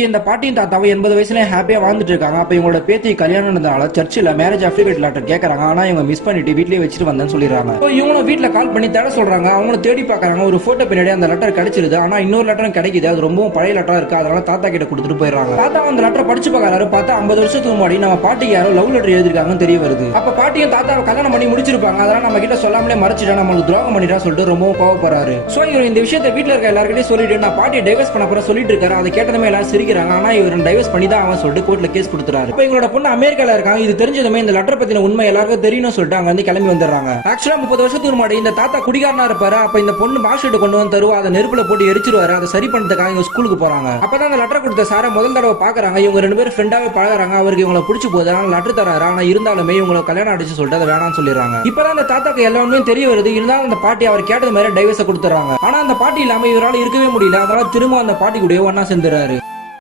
இந்த பாட்டியும் தாத்தாவும் 80 வயசுல ஹாப்பியா வாழ்ந்துட்டு இருக்காங்க. அப்ப இவங்களோட பேத்தி கல்யாணம் நடந்தனால சர்ச்சில் மேரேஜ் அஃபிடேவிட் லெட்டர் கேட்கறாங்க. ஆனா இவங்க மிஸ் பண்ணிட்டு வீட்லயே வச்சுட்டு வந்தேன்னு சொல்லிடுறாங்க. இவங்களும் வீட்டுல கால் பண்ணி தேட சொல்றாங்க. அவங்களும் தேடி பாக்குறாங்க. ஒரு போட்டோ பின்னாடி அந்த லெட்டர் கிடைச்சிருது. ஆனா இன்னொரு லெட்டரும் கிடைக்குது. அது ரொம்பவும் பழைய லெட்டரா இருக்கு. அதனால தாத்தா கிட்ட கொடுத்துட்டு போயிடுறாங்க. தாத்தா அந்த லெட்டர் படிச்சு பாக்குறாரு. பார்த்தா 50 வருஷத்துக்கு முன்னாடி நம்ம பாட்டிக்கு யாரோ லவ் லெட்டர் எழுதிருக்காங்கன்னு தெரிய வருது. அப்ப பாட்டியும் தாத்தாவை கல்யாணம் பண்ணி முடிச்சிருப்பாங்க. அதனால நம்ம கிட்ட சொல்லாமலே மறைச்சிட்டா நம்மளுக்கு துரோகம் பண்ணிட்டா சொல்லிட்டு ரொம்பவும் கோவப்படுறாரு. சோ இவர் இந்த விஷயத்தை வீட்டுல இருக்க எல்லாருக்கிட்டையும் சொல்லிட்டு நான் பாட்டியை டைவர்ஸ் பண்ண போற சொல்லிட்டு இருக்காரு. அதை கேட்டதுமே எல்லாம் சிரிக்கிறாங்க. ஆனா இவர் டைவர்ஸ் பண்ணி தான் அவன் சொல்லிட்டு கோர்ட்ல கேஸ் கொடுத்துறாரு. இப்போ எங்களோட பொண்ணு அமெரிக்கால இருக்காங்க. இது தெரிஞ்சதுமே இந்த லெட்டர் பத்தின உண்மை எல்லாருக்கும் தெரியணும்னு சொல்லிட்டு அங்க வந்து கிளம்பி வந்துடுறாங்க. ஆக்சுவலா 30 வருஷத்துக்கு முன்னாடி இந்த தாத்தா குடிகாரனா இருப்பாரு. அப்ப இந்த பொண்ணு மார்க்ஷீட் கொண்டு வந்து தருவா. அதை நெருப்புல போட்டு எரிச்சிருவாரு. அதை சரி பண்றதுக்காக இவங்க ஸ்கூலுக்கு போறாங்க. அப்பதான் அந்த லெட்டர் கொடுத்த சார முதல் தடவை பாக்குறாங்க. இவங்க ரெண்டு பேரும் ஃப்ரெண்டாவே பழகுறாங்க. அவருக்கு இவங்களை பிடிச்சி போகுது. ஆனால் லெட்டர் தராரு. ஆனா இருந்தாலுமே இவங்களை கல்யாணம் அடிச்சு சொல்லிட்டு அதை வேணாம்னு சொல்லிடுறாங்க. இப்பதான் அந்த தாத்தாக்கு எல்லாமே தெரிய வருது. இருந்தாலும் அந்த பாட்டி அவர் கேட்டது மாதிரி டைவர்ஸ் கொடுத்துறாங்க. ஆனா அந்த பாட்டி இல்லாம இவரால் இருக்கவே முடியல. அதனால திரும்ப அந்த பாட்டி கூட ஒன்னா சேர்ந்துறாரு.